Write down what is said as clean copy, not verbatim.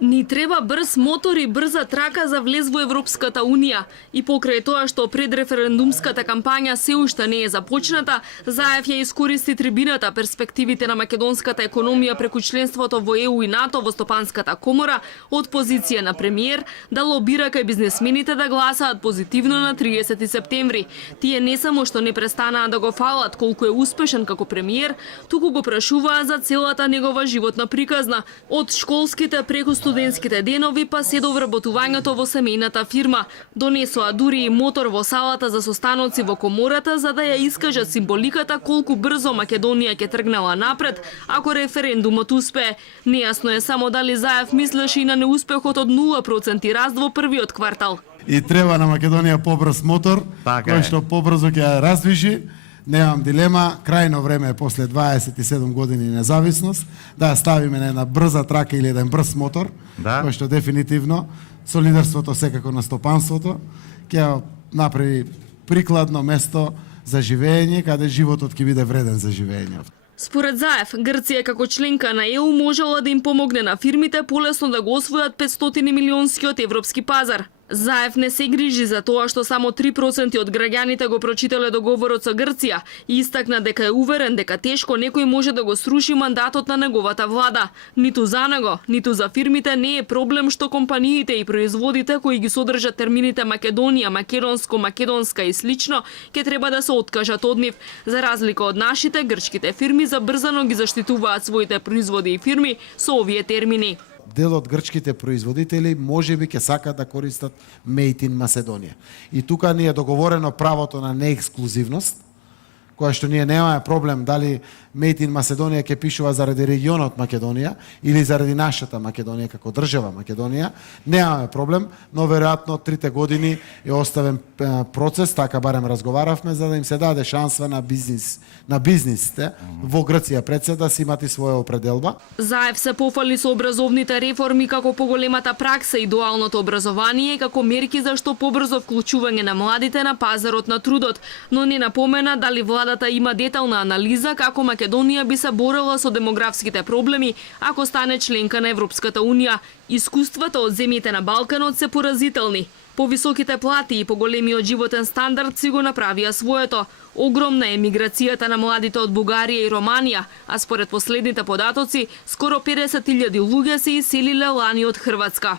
Ни треба брз мотор и брза трака за влез во Европската Унија. И покрај тоа што предреферендумската кампања се уште не е започната, Заев ја искористи трибината перспективите на македонската економија преку членството во ЕУ и НАТО во Стопанската комора од позиција на премиер да лобира кај бизнесмените да гласаат позитивно на 30 септември. Тие не само што не престанаа да го фалат колку е успешен како премиер, туку го прашуваа за целата негова животна приказна, од школските преку студентските денови па се до вработувањето во семејната фирма. Донесоа дури и мотор во салата за состаноци во комората за да ја искажат символиката колку брзо Македонија ќе тргнала напред ако референдумот успее. Нејасно е само дали Заев мислеше и на неуспехот од 0% раст во првиот квартал. И треба на Македонија побрз мотор, кој што побрзо ќе ја раздвижи. Немам дилема, крајно време е после 27 години независност да ја ставиме на една брза трака или еден брз мотор, кој што дефинитивно со лидерството секако на стопанството ќе ја направи прикладно место за живење, каде животот ќе биде вреден за живење. Според Заев, Грција како членка на ЕУ можела да им помогне на фирмите полесно да го освојат 500 милионскиот европски пазар. Заев не се грижи за тоа што само 3% од граѓаните го прочитале договорот со Грција и истакна дека е уверен дека тешко некој може да го сруши мандатот на неговата влада. Ниту за него, ниту за фирмите не е проблем што компаниите и производите кои ги содржат термините Македонија, македонско, македонска и слично, ќе треба да се откажат од нив. За разлика од нашите, грчките фирми забрзано ги заштитуваат своите производи и фирми со овие термини. Дел од грчките производители можеби ќе сакат да користат Made in Macedonia. И тука ни е договорено правото на неексклузивност, која што ние немаме проблем дали Made in Macedonia ќе пишува заради регионот Македонија или заради нашата Македонија како држава Македонија, немаме проблем, но веројатно 3 години е оставен процес, така барем разговаравме, за да им се даде шанса на бизнисите во Грција пред се да си имати своја определба. Заев се пофали со образовните реформи како поголемата пракса и дуалното образование како мерки за што побрзо вклучување на младите на пазарот на трудот, но не напомена дали владата има детална анализа како Македонија би се борела со демографските проблеми ако стане членка на Европската Унија. Искуствата од земјите на Балканот се поразителни. Повисоките плати и поголемиот животен стандард си го направија своето. Огромна е миграцијата на младите од Бугарија и Романија, а според последните податоци, скоро 50.000 луѓе се иселиле лани од Хрватска.